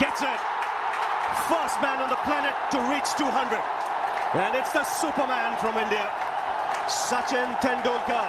gets it. First man on the planet to reach 200. And it's the Superman from India, Sachin Tendulkar.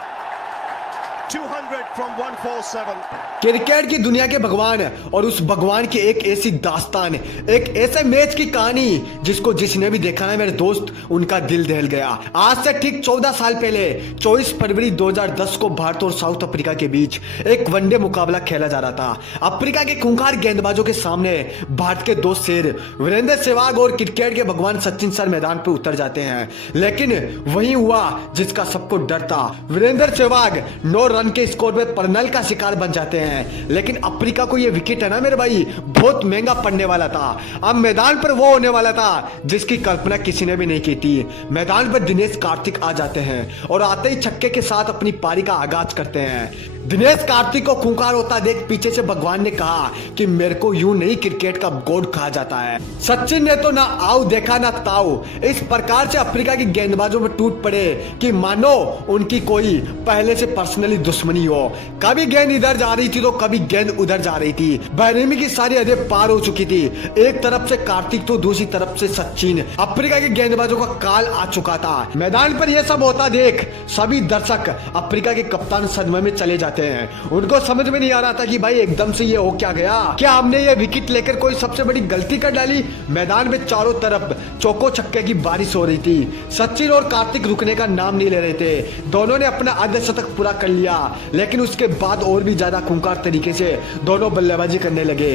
200 from 147. Cricket की दुनिया के भगवान और उस भगवान की एक ऐसी दास्तान, एक ऐसे मैच की कहानी जिसको जिसने भी देखा ना मेरे दोस्त, उनका दिल दहल गया। आज से ठीक 14 साल पहले 24 फरवरी 2010 को भारत और साउथ अफ्रीका के बीच एक वनडे मुकाबला खेला जा रहा था। अफ्रीका के खूंखार गेंदबाजों के सामने भारत के दो शेर वीरेंद्र सहवाग और क्रिकेट के भगवान सचिन सर मैदान पर उतर जाते हैं। लेकिन वही हुआ जिसका सबको डर था। वीरेंद्र सहवाग 9 रन के स्कोर में परनल का शिकार बन जाते हैं। लेकिन अफ्रीका को यह विकेट है ना मेरे भाई, बहुत महंगा पड़ने वाला था। अब मैदान पर वो होने वाला था जिसकी कल्पना किसी ने भी नहीं की थी। मैदान पर दिनेश कार्तिक आ जाते हैं और आते ही छक्के के साथ अपनी पारी का आगाज करते हैं। दिनेश कार्तिक को खूंखार होता देख पीछे से भगवान ने कहा कि मेरे को यूं नहीं क्रिकेट का गॉड कहा जाता है। सचिन ने तो ना आओ देखा ना ताओ, इस प्रकार से अफ्रीका के गेंदबाजों में टूट पड़े कि मानो उनकी कोई पहले से पर्सनली दुश्मनी हो। कभी गेंद इधर जा रही थी तो कभी गेंद उधर जा रही थी। बहरमी की सारी हदें पार हो चुकी थी। एक तरफ से कार्तिक तो दूसरी तरफ से सचिन। अफ्रीका के गेंदबाजों का काल आ चुका था। मैदान पर यह सब होता देख सभी दर्शक अफ्रीका के कप्तान सदमे में चले जाते हैं। उनको समझ में नहीं आ रहा था कि भाई एकदम से ये हो क्या गया, क्या हमने ये विकेट लेकर कोई सबसे बड़ी गलती कर डाली। मैदान में चारों तरफ चौको छक्के की बारिश हो रही थी। सचिन और कार्तिक रुकने का नाम नहीं ले रहे थे। दोनों ने अपना अर्धशतक पूरा कर लिया, लेकिन उसके बाद और भी ज्यादा खूंखार तरीके से दोनों बल्लेबाजी करने लगे।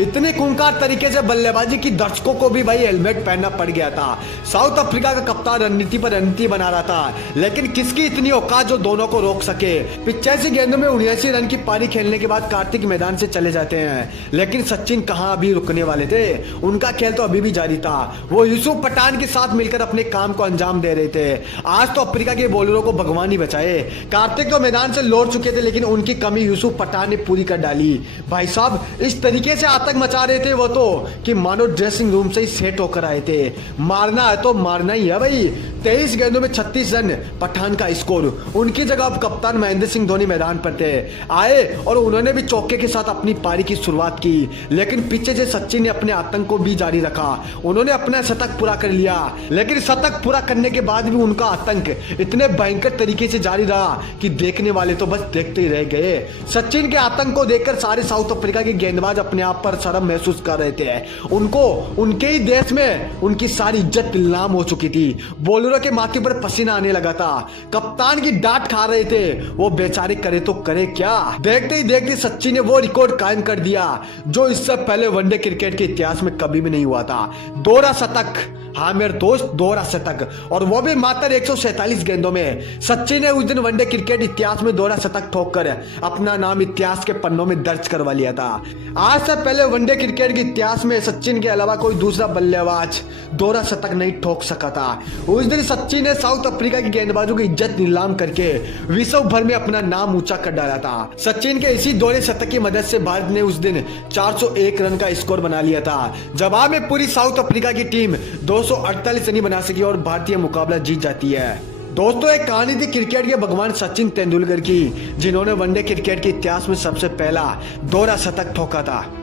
इतने खूंखार तरीके से बल्लेबाजी की दर्शकों को भी भाई हेलमेट पहनना पड़ गया था। साउथ अफ्रीका का कप्तान रणनीति पर रणनीति बना रहा था, लेकिन किसकी इतनी औकात जो दोनों को रोक सके। 85 गेंदों में 79 रन की पारी खेलने के बाद कार्तिक मैदान से चले जाते हैं, लेकिन सचिन कहां अभी रुकने वाले थे। उनका खेल तो अभी भी जारी था। वो यूसुफ पठान के साथ मिलकर अपने काम को अंजाम दे रहे थे। आज तो अफ्रीका के बॉलरों को भगवान ही बचाए। कार्तिक तो मैदान से लौट चुके थे, लेकिन उनकी कमी यूसुफ पठान ने पूरी कर डाली। भाई साहब इस तरीके से आतंक मचा रहे थे वो तो कि मानो ड्रेसिंग रूम से ही सेट होकर आए थे। मारना है तो मारना ही है भाई। 23 गेंदों में 36 रन पठान का स्कोर। उनकी जगह अब कप्तान महेंद्र सिंह धोनी मैदान पर थे। आए और उन्होंने भी चौके के साथ अपनी पारी की शुरुआत की, लेकिन पीछे से सचिन ने अपने आतंक को भी जारी रखा। उन्होंने अपना शतक पूरा कर लिया, लेकिन शतक पूरा करने के बाद भी उनका आतंक इतने भयंकर तरीके से जारी रहा कि देखने वाले तो बस देखते ही रह गए। सचिन के आतंक को देखकर सारे साउथ अफ्रीका के गेंदबाज अपने आप पर शर्म महसूस कर रहे थे। उनको उनके ही देश में उनकी सारी इज्जत नीलाम हो चुकी थी। बॉलरों के माथे पर पसीना आने लगा था। कप्तान की डांट खा रहे थे। वो बेचारे करे तो करे क्या। देखते ही देखते सचिन ने वो रिकॉर्ड कायम कर दिया जो इससे पहले वनडे क्रिकेट के इतिहास में कभी भी नहीं हुआ था। दोहरा शतक, हाँ मेरे दोस्त, दोहरा शतक, और वो भी मात्र 147 गेंदों में। सचिन ने उस दिन वनडे क्रिकेट इतिहास में दोहरा शतक ठोककर अपना नाम इतिहास के पन्नों में दर्ज करवा लिया था। आज से पहले वनडे क्रिकेट के इतिहास में सचिन के अलावा कोई दूसरा बल्लेबाज दोहरा शतक नहीं ठोक सका था। उस दिन सचिन ने साउथ अफ्रीका के गेंदबाजों की इज्जत नीलाम करके विश्व भर में अपना नाम ऊंचा कर डाला था। सचिन के इसी दोहरे शतक की मदद से भारत ने उस दिन 401 रन का स्कोर बना लिया था। जवाब में पूरी साउथ अफ्रीका की टीम 248 रन बना सकी और भारतीय मुकाबला जीत जाती है। दोस्तों एक कहानी थी क्रिकेट के भगवान सचिन तेंदुलकर की, जिन्होंने वनडे क्रिकेट के इतिहास में सबसे पहला दोहरा शतक ठोका था।